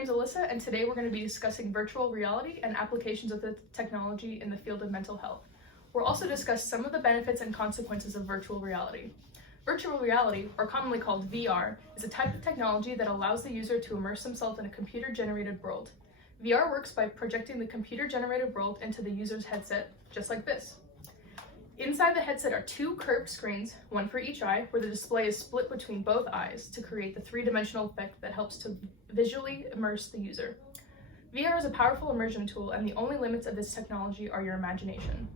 name's Alyssa, and today we're going to be discussing virtual reality and applications of the technology in the field of mental health. We'll also discuss some of the benefits and consequences of virtual reality. Virtual reality, or commonly called VR, is a type of technology that allows the user to immerse themselves in a computer-generated world. VR works by projecting the computer-generated world into the user's headset, just like this. Inside the headset are two curved screens, one for each eye, where the display is split between both eyes to create the three-dimensional effect that helps to visually immerse the user. VR is a powerful immersion tool, and the only limits of this technology are your imagination.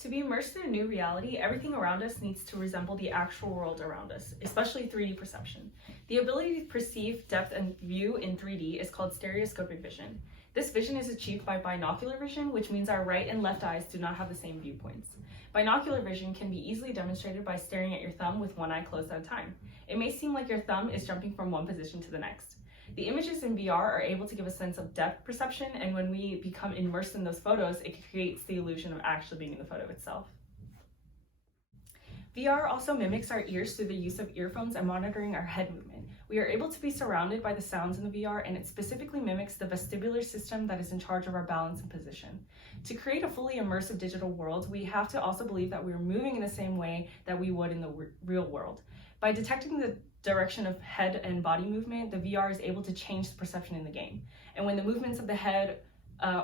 To be immersed in a new reality, everything around us needs to resemble the actual world around us, especially 3D perception. The ability to perceive depth and view in 3D is called stereoscopic vision. This vision is achieved by binocular vision, which means our right and left eyes do not have the same viewpoints. Binocular vision can be easily demonstrated by staring at your thumb with one eye closed at a time. It may seem like your thumb is jumping from one position to the next. The images in VR are able to give a sense of depth perception, and when we become immersed in those photos, it creates the illusion of actually being in the photo itself. VR also mimics our ears through the use of earphones and monitoring our head movement. We are able to be surrounded by the sounds in the VR, and it specifically mimics the vestibular system that is in charge of our balance and position. To create a fully immersive digital world, we have to also believe that we are moving in the same way that we would in the real world. By detecting the direction of head and body movement, the VR is able to change the perception in the game. And when the movements of the head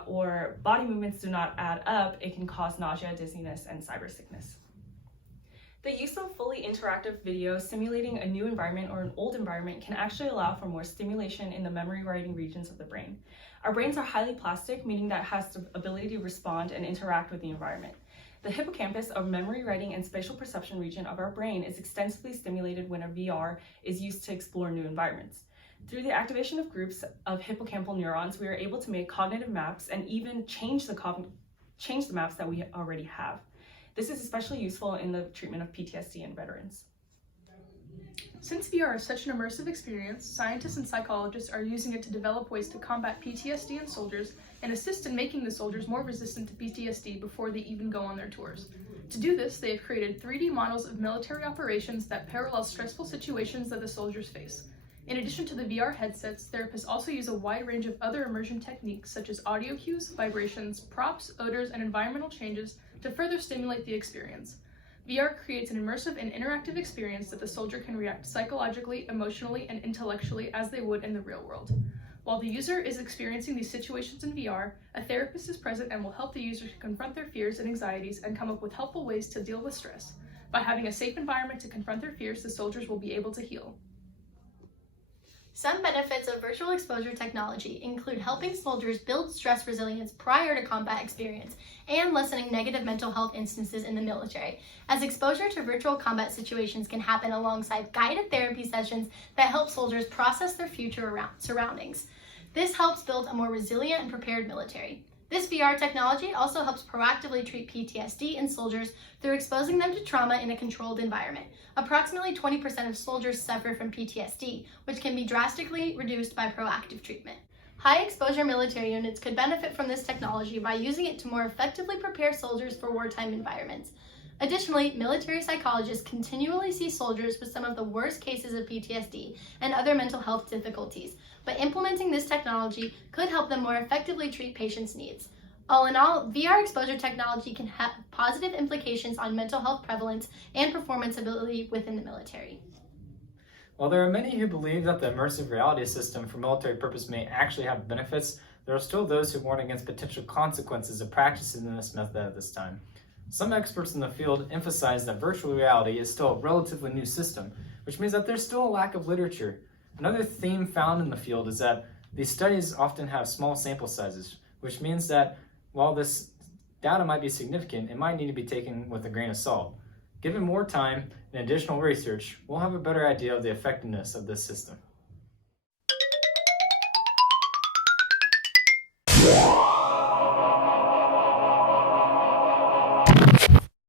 or body movements do not add up, it can cause nausea, dizziness, and cyber sickness. The use of fully interactive video simulating a new environment or an old environment can actually allow for more stimulation in the memory writing regions of the brain. Our brains are highly plastic, meaning that it has the ability to respond and interact with the environment. The hippocampus, a memory writing and spatial perception region of our brain, is extensively stimulated when a VR is used to explore new environments. Through the activation of groups of hippocampal neurons, we are able to make cognitive maps and even change the maps that we already have. This is especially useful in the treatment of PTSD in veterans. Since VR is such an immersive experience, scientists and psychologists are using it to develop ways to combat PTSD in soldiers and assist in making the soldiers more resistant to PTSD before they even go on their tours. To do this, they have created 3D models of military operations that parallel stressful situations that the soldiers face. In addition to the VR headsets, therapists also use a wide range of other immersion techniques such as audio cues, vibrations, props, odors, and environmental changes to further stimulate the experience. VR creates an immersive and interactive experience that the soldier can react psychologically, emotionally, and intellectually as they would in the real world. While the user is experiencing these situations in VR, a therapist is present and will help the user to confront their fears and anxieties and come up with helpful ways to deal with stress. By having a safe environment to confront their fears, the soldiers will be able to heal. Some benefits of virtual exposure technology include helping soldiers build stress resilience prior to combat experience and lessening negative mental health instances in the military, as exposure to virtual combat situations can happen alongside guided therapy sessions that help soldiers process their future surroundings. This helps build a more resilient and prepared military. This VR technology also helps proactively treat PTSD in soldiers through exposing them to trauma in a controlled environment. Approximately 20% of soldiers suffer from PTSD, which can be drastically reduced by proactive treatment. High-exposure military units could benefit from this technology by using it to more effectively prepare soldiers for wartime environments. Additionally, military psychologists continually see soldiers with some of the worst cases of PTSD and other mental health difficulties, but implementing this technology could help them more effectively treat patients' needs. All in all, VR exposure technology can have positive implications on mental health prevalence and performance ability within the military. While there are many who believe that the immersive reality system for military purpose may actually have benefits, there are still those who warn against potential consequences of practicing this method at this time. Some experts in the field emphasize that virtual reality is still a relatively new system, which means that there's still a lack of literature. Another theme found in the field is that these studies often have small sample sizes, which means that while this data might be significant, it might need to be taken with a grain of salt. Given more time and additional research, we'll have a better idea of the effectiveness of this system.